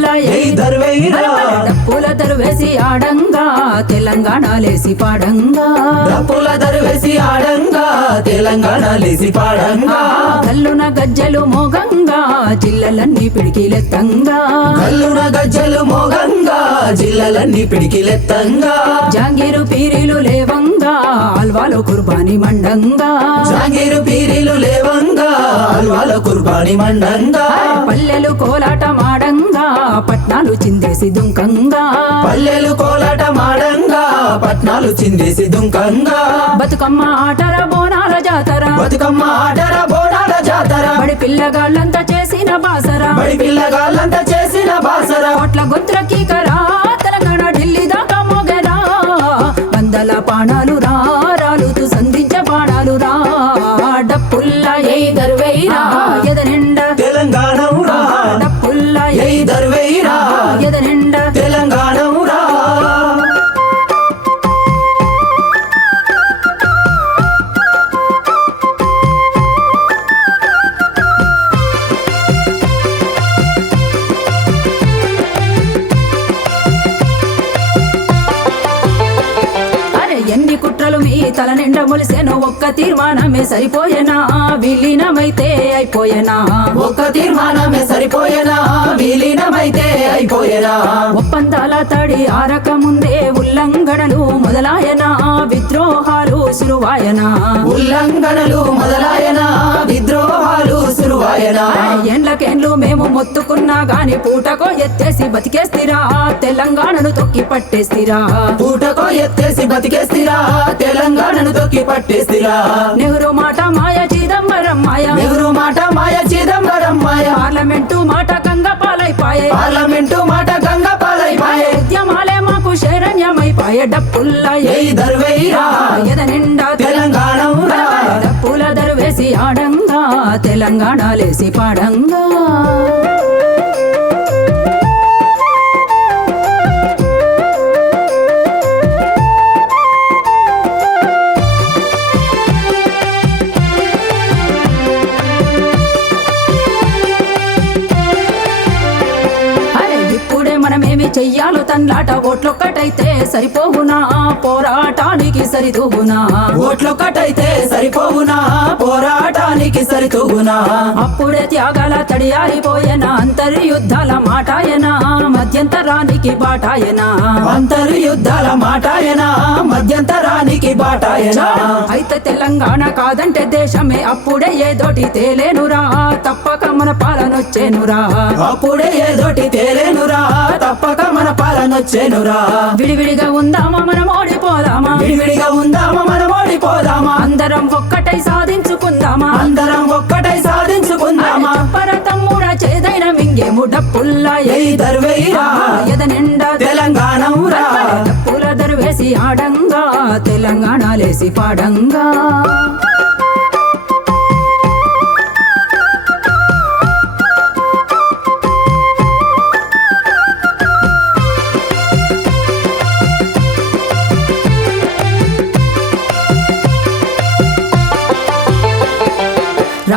దర్వేరా. డప్పుల దర్వేసి ఆడంగా తెలంగాణ లేసి పాడంగా. డప్పుల దర్వేసి ఆడంగా తెలంగాణ లేసి పాడంగా కల్లున గజ్జలు మోగంగా జిల్లలన్నీ పిడికిలెత్తంగా. కల్లున గజ్జలు మోగంగా జిల్లలన్నీ పిడికిలెత్తంగా. జాంగీరు పీరీలు లేవంగా అల్వాలో కుర్బానీ మండంగా. జాంగీరు పీరీలు లేవంగా అల్వాల కుర్బాని మండంగా. పల్లెలు కోలాట మాడంగా పట్నాలు చిందేసి దుంకంగా. పల్లెలు కోలాట మాడంగా పట్నాలు చిందేసి దుంకంగా. బతుకమ్మ ఆటర బోనాల జాతర. బతుకమ్మ ఆటర బోనాల జాతర. బడి పిల్లగాళ్ళంతా చేసిన బాసర. బడి పిల్లగాళ్ళంతా చేసిన బాసర. కోట్ల గొంతుల కీకరా. కుట్రలు మీ తల నిండా మొలిసేను. ఒక్క తీర్మానమే సరిపోయేనా? విలీనమైతే అయిపోయేనా? ఒక్క తీర్మానమే సరిపోయేనా? విలీనమైతే అయిపోయేనా? ఒప్పందాల తడి ఆరక ముందే ఉల్లంఘనలు మొదలాయనా? సురువాయనా. ఉల్లంఘనలు మొదలాయనా విద్రోహాలు సురువాయనా. ఎండ్లకేండ్లు మేము మొత్తుకున్నా గాని పూటకో ఎత్తేసి బతికేస్తిరా తెలంగాణను తొక్కి పట్టేస్తిరా. పూటకో ఎత్తేసి బతికేస్తిరా తెలంగాణను తొక్కి పట్టేస్తిరా. నెహ్రూ మాట మాయ చిదంబరం మాయ నెహ్రూ మాట మాయ చిదంబరం మాయ పార్లమెంటు మాట గంగపాలైపాయే. పార్లమెంటు మాట గంగ పాలైపాయే ఉద్యమాలే మాకు శరణ్యమైపాయ డప్పుల్ల జై దర్వేరా ఎద నిండా తెలంగాణ డప్పుల దరువేసి ఆడంగా తెలంగాణ లేసి పాడంగా. అరే ఇప్పుడే మనమేమి చెయ్యాలో తన్లాట ఓట్లొక్కటైతే సరిపోవునా? పోరాటానికి సరితూగునా ఓట్లొక్కటైతే సరిపోవునా? పోరాటానికి సరితూగునా అప్పుడే త్యాగాల తడియారిపోయేనా అంతర్యుద్ధాల మాటాయనా? మధ్యంతరానికి బాటాయనా? అంతర్యుద్ధాల మాటాయనా? మధ్యంతరానికి బాటాయనా అయితే తెలంగాణ కాదంటే దేశమే అప్పుడే ఏదోటి తేలేనురా. తప్పక మన పాలనొచ్చేనురా. అప్పుడే ఏదోటి తేలేనురా. తప్పక మన పాలనొచ్చేనురా. విడివిడిగా ఉందామా మనం ఓడిపోదామా? విడివిడిగా ఉందామా మనం ఓడిపోదామా? అందరం ఒక్కటై సాధించుకుందామా? అందరం ఒక్కటై సాధించుకుందామా? పర తమ్ముడ చేదైన మింగేము డప్పుల్ల? జై దర్వేరా తెలంగాణ లేసి పాడంగా.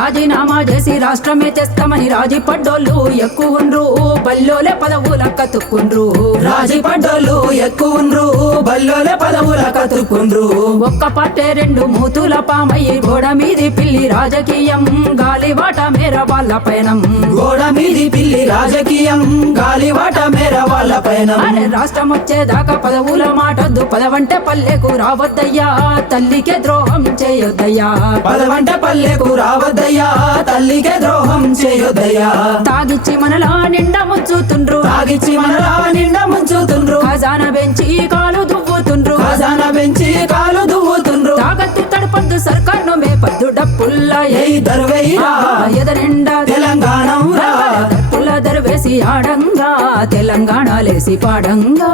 రాజీనామా చేసి రాష్ట్రమే తెస్తామని రాజీ పడ్డోళ్ళు ఎక్కువుండ్రు. బల్లోలే పదవుల కతుక్కుండ్రు రాజీ పడ్డోళ్ళు ఎక్కువుండ్రు. బల్లోలే పదవుల కతుక్కుండ్రు ఒక్క పట్టే రెండు మూతుల పామయ్యి గోడ మీది పిల్లి రాజకీయం. గాలివాట మేర వాళ్ళ పయనం. గోడ మీది పిల్లి రాజకీయం. గాలివాట మేర వాళ్ళ పైన అరే రాష్ట్రం వచ్చేదాకా పదవుల మాటొద్దు. పదవంటే పల్లెకు రావద్దయ్యా. తల్లికే ద్రోహం చేయొద్దయ్యా. పదవంట పల్లెకు రావద్దయ్యా. తల్లికే ద్రోహం చేయొద్దయ్యా తాగిచ్చి మనలా నిండా ముంచుతుండ్రు. తాగిచ్చి మనలా నిండా ముంచుతుండ్రు. ఖజానా పెంచి కాలు దువ్వుతుండ్రు. ఖజానా పెంచి కాలు దువ్వుతుండ్రు. తాగత్తు తడపద్దు సర్కార్ను మేపద్దు డప్పుల్ల. జై దర్వేరా ఎదరెండా తెలంగాణ డప్పుల దరవేసి ఆడంగా తెలంగాణ లేసి పాడంగా.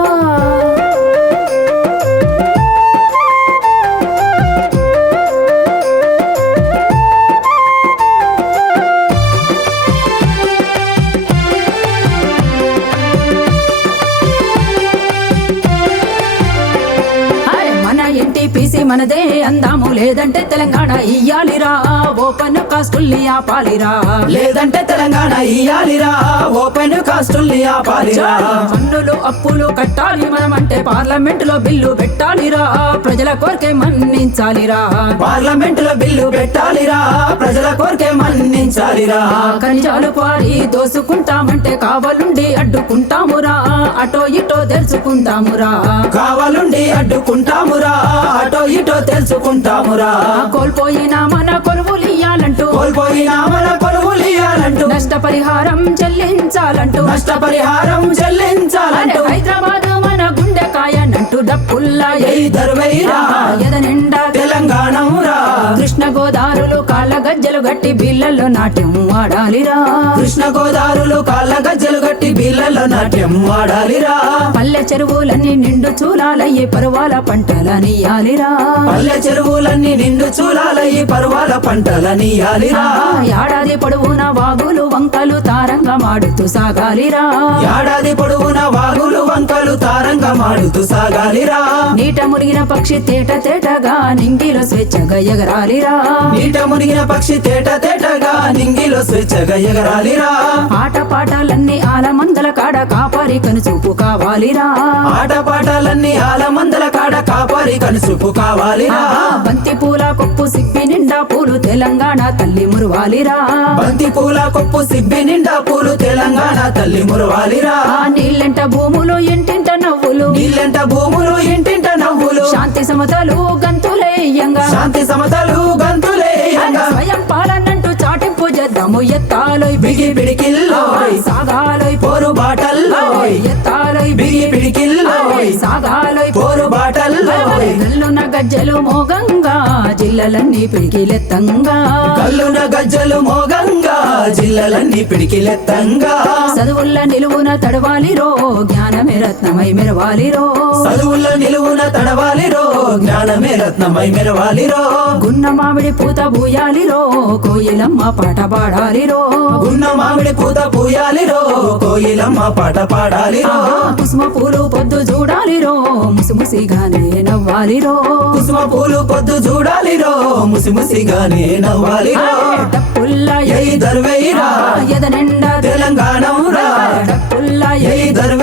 మనదే అందాము. లేదంటే తెలంగాణ ఇయ్యాలిరా. ఓపెన్ కాస్టుల్ని ఆపాలిరా. లేదంటే తెలంగాణ ఇయ్యాలిరా. ఓపెన్ కాస్టుల్ని ఆపాలిరా. పన్నులు అప్పులు కట్టాలి మనమంటే. పార్లమెంట్లో బిల్లు పెట్టాలిరా. ప్రజల కోరికే మన్నించాలిరా. పార్లమెంట్లో బిల్లు పెట్టాలిరా. ప్రజల కోరికే మన్నించాలిరా. ఖనిజాలు పారి దోసుకుంటామంటే కావాలుండి అడ్డుకుంటామురా. అటో ఇటో తెలుసుకుంటామురా కావాలుండి అడ్డుకుంటామురా. అటో ఇటో తెలుసుకుంటామురా. కోల్పోయిన మన కొలువులు ఇయ్యాలంటూ. కోల్పోయిన మన కొలువులు ఇయ్యాలంటూ. నష్టపరిహారం చెల్లించాలంటూ. నష్టపరిహారం చెల్లించాలంటూ. హైదరాబాద్ మన గుండెకాయనంటూ డప్పుల్లా. ఏ దర్వైరా ఎద నిండా కృష్ణ గోదారులు కాళ్ళ గజ్జలు గట్టి బిళ్ళల్లో నాట్యం ఆడాలిరా. కృష్ణ గోదారులు కాళ్ళ గజ్జలు గట్టి బీళ్ళలో నాట్యం ఆడాలిరా. పల్లె చెరువులన్నీ నిండు చూలాలయ్యే పరువాల పంటలనియాలిరా పల్లె చెరువులన్నీ నిండు చూలాలయ్యి పర్వాల పంటలనియాలిరా ఏడాది పొడవునా వాగులు వంకలు తారంగా మాడుతూ సాగాలిరా. ఏడాది పొడవున వాగులు వంకలు తారంగా మాడుతూ సాగాలిరా. నీట మునిగిన పక్షి తేట తేటగా నింగిలో స్వేచ్ఛగా ఎగరాలిరా. నీట మునిగిన పక్షి తేట తేటగా నింగిలో స్వేచ్ఛగా ఎగరాలిరా. ఆట పాటలన్నీ ఆలమందల కాడ కాపారి కనుచూపు కావాలిరా. ఆట పాటలన్నీ ఆలమందల కాడ కాపారి కనుసూపు కావాలిరా. బంతి పూల కొప్పు సిప్పి నిండా పూలు తెలంగాణ తల్లి మురువాలిరా. బంతి పూల కొప్పు సిబ్బి నిండా పూలు తెలంగాణ తల్లి మురవాలిరా. నీళ్ళెంట భూములు ఇంటింట నవ్వులు. నీళ్ళంట భూములు ఇంటింట నవ్వులు. శాంతి సమతలు గంతులేయంగా శాంతి సమతలు గంతులేయంగా స్వయం పాలనంటూ చాటింపు చేద్దాము ఎత్తాలోయ్ బిగి పిడికిల్లోయ్. సాగాలోయ్. పోరు బాటల్లోయ్. ఎత్తాలోయ్ బిగి పిడికిల్లోయ్. సాగాలోయ్. పోరు బాటల్లోయ్. గల్లున గజ్జలు మోగంగా. జిల్లలన్నీ పిడికిలెత్తంగా. కల్లున గజ్జలు మోగంగా జిల్లలన్నీ పిడికిలెత్తంగా. చదువుల్ల నిలువున తడవాలిరో జ్ఞానమే రత్నమై మెరవాలిరో. చదువుల నిలువున తడవాలిరో జ్ఞానమే రత్నమై మెరవాలిరో. గున్న మామిడి పూత బూయాలిరో కోయిలమ్మ పాట పాడాలిరో. ఉన్న మామిడి పూత పూయాలిరో కోయిలమ్మ పాట పాడాలిరో. కుసుమ పూలు పొద్దు చూడాలిరో ముసిముసిగానే నవ్వాలిరో. కుసుమ పూలు పొద్దు నవ్వాలిరో ముసి ముసిగానే నవ్వాలిరో. పుల్ల ఎయి దర్వేయిరా ఎద నిండా తెలంగాణ రా పుల్ల ఎయి దర్వే